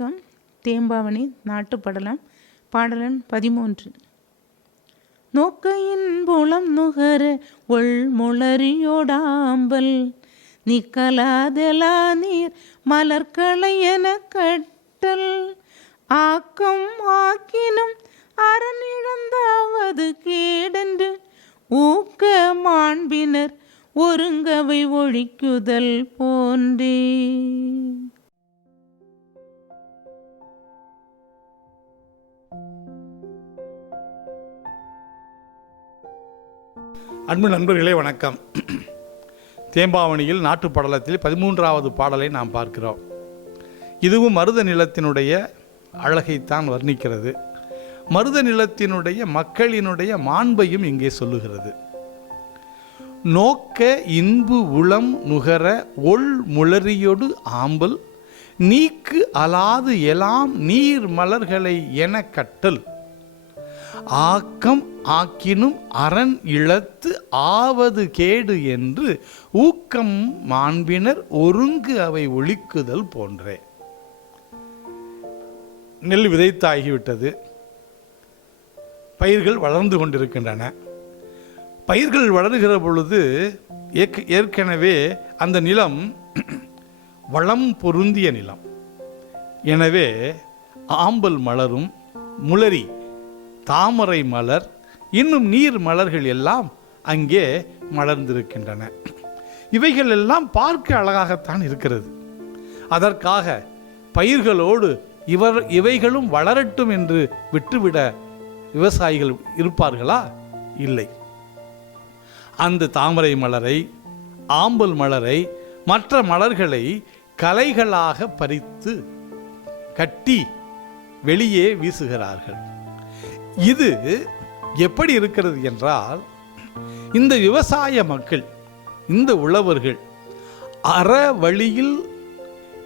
வணக்கம். தேம்பாவணி நாட்டுப்படலம் பாடலன் 13. நோக்கையின் புலம் நுகர ஒள்முளரியோடாம்பல் நிக்கலாதெலா நீர் மலர்களை என கட்டல் ஆக்கம் ஆக்கினும் அறநிழந்தாவது கேடென்று ஊக்க மாண்பினர் ஒருங்கவை ஒழிக்குதல் போன்றே. அன்பு நண்பர்களே வணக்கம். தேம்பாவணியில் நாட்டுப்படலத்தில் 13வது பாடலை நாம் பார்க்கிறோம். இதுவும் மருத நிலத்தினுடைய அழகைத்தான் வர்ணிக்கிறது. மருத நிலத்தினுடைய மக்களினுடைய மாண்பையும் இங்கே சொல்லுகிறது. நோக்க இன்பு உளம் நுகர ஒள் முளரியோடு ஆம்பல் நீக்கு அலாது எலாம் நீர் மலர்களை என கட்டல் ஆக்கம் ஆக்கினும் அரண் இழத்து ஆவது கேடு என்று ஊக்கம் மாண்பினர் ஒருங்கு அவை ஒழிக்குதல் போன்றே. நெல் விதைத்தாகிவிட்டது, பயிர்கள் வளர்ந்து கொண்டிருக்கின்றன. பயிர்கள் வளருகிற பொழுது ஏற்கனவே அந்த நிலம் வளம் பொருந்திய நிலம். எனவே ஆம்பல் மலரும், முளரி தாமரை மலர், இன்னும் நீர் மலர்கள் எல்லாம் அங்கே மலர்ந்திருக்கின்றன. இவைகள் எல்லாம் பார்க்க அழகாகத்தான் இருக்கிறது. அதற்காக பயிர்களோடு இவைகளும் வளரட்டும் என்று விட்டுவிட விவசாயிகள் இருப்பார்களா? இல்லை. அந்த தாமரை மலரை, ஆம்பல் மலரை, மற்ற மலர்களை கலைகளாக பறித்து கட்டி வெளியே வீசுகிறார்கள். இது எப்படி இருக்கிறது என்றால், இந்த விவசாய மக்கள், இந்த உழவர்கள் அற வழியில்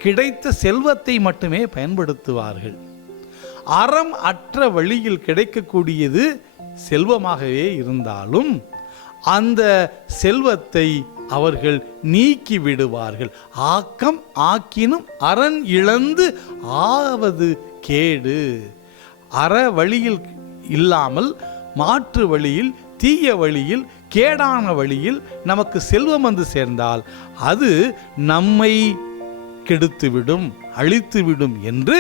கிடைத்த செல்வத்தை மட்டுமே பயன்படுத்துவார்கள். அறம் அற்ற வழியில் கிடைக்கக்கூடியது செல்வமாகவே இருந்தாலும் அந்த செல்வத்தை அவர்கள் நீக்கி விடுவார்கள். ஆக்கம் ஆக்கினும் அரண் இழந்து ஆவது கேடு. அற வழியில் இல்லாமல் மாற்று வழியில், தீய வழியில், கேடான வழியில் நமக்கு செல்வம் வந்து சேர்ந்தால் அது நம்மை கெடுத்துவிடும், அழித்துவிடும் என்று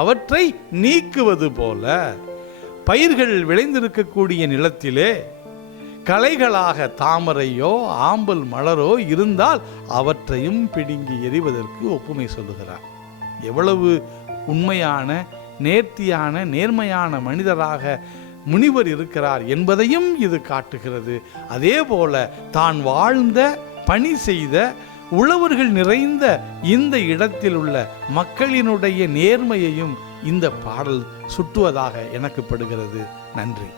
அவற்றை நீக்குவது போல பயிர்கள் விளைந்திருக்கக்கூடிய நிலத்திலே களைகளாக தாமரையோ ஆம்பல் மலரோ இருந்தால் அவற்றையும் பிடுங்கி எறிவதற்கு ஒப்புமை சொல்லுகிறார். எவ்வளவு உண்மையான, நேர்த்தியான, நேர்மையான மனிதராக முனிவர் இருக்கிறார் என்பதையும் இது காட்டுகிறது. அதே போல தான் வாழ்ந்த, பணி செய்த, உழவர்கள் நிறைந்த இந்த இடத்தில் உள்ள மக்களினுடைய நேர்மையையும் இந்த பாடல் சுட்டுவதாக எனக்கு படுகிறது. நன்றி.